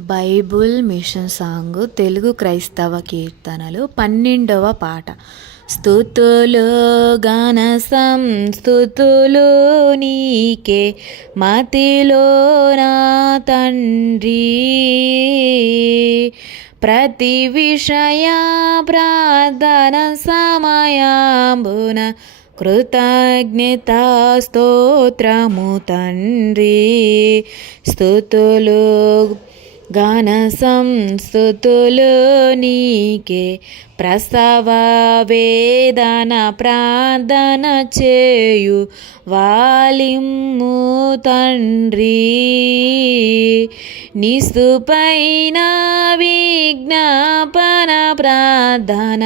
Bible machine song Telugu క్రైస్తవ కీర్తనలు పన్నెండవ పాట. స్థుతులు గాన సంస్థుతులు నీకే మతిలో నా తండ్రి. ప్రతి విషయ ప్రార్థన సమయాంబున కృతజ్ఞత స్తోత్రము తండ్రి. స్థుతులు గాన సంస్థుతులు నీకే ప్రసవ వేదన ప్రార్థన చేయు వాలిమ్ము తండ్రి. నిస్తుపైన విజ్ఞాపన ప్రార్థన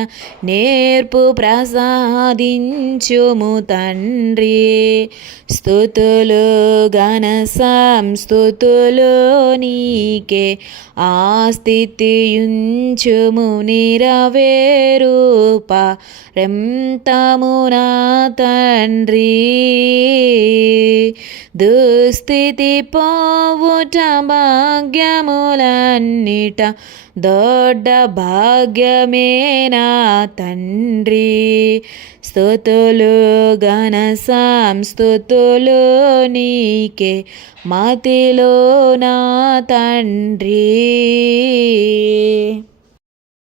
నేర్పు ప్రసాదించుము తండ్రి. స్థుతులు గణ సంస్థుతులు నీకే ఆ నిరవేరూప రెంతమునా తండ్రి. దుస్థితి పోవుట భాగ్యములన్నిట దొడ్డ భాగ్యమేనా తండ్రి. స్థుతులు ఘన సంస్థుతులు నీకే మతిలో నా తండ్రి.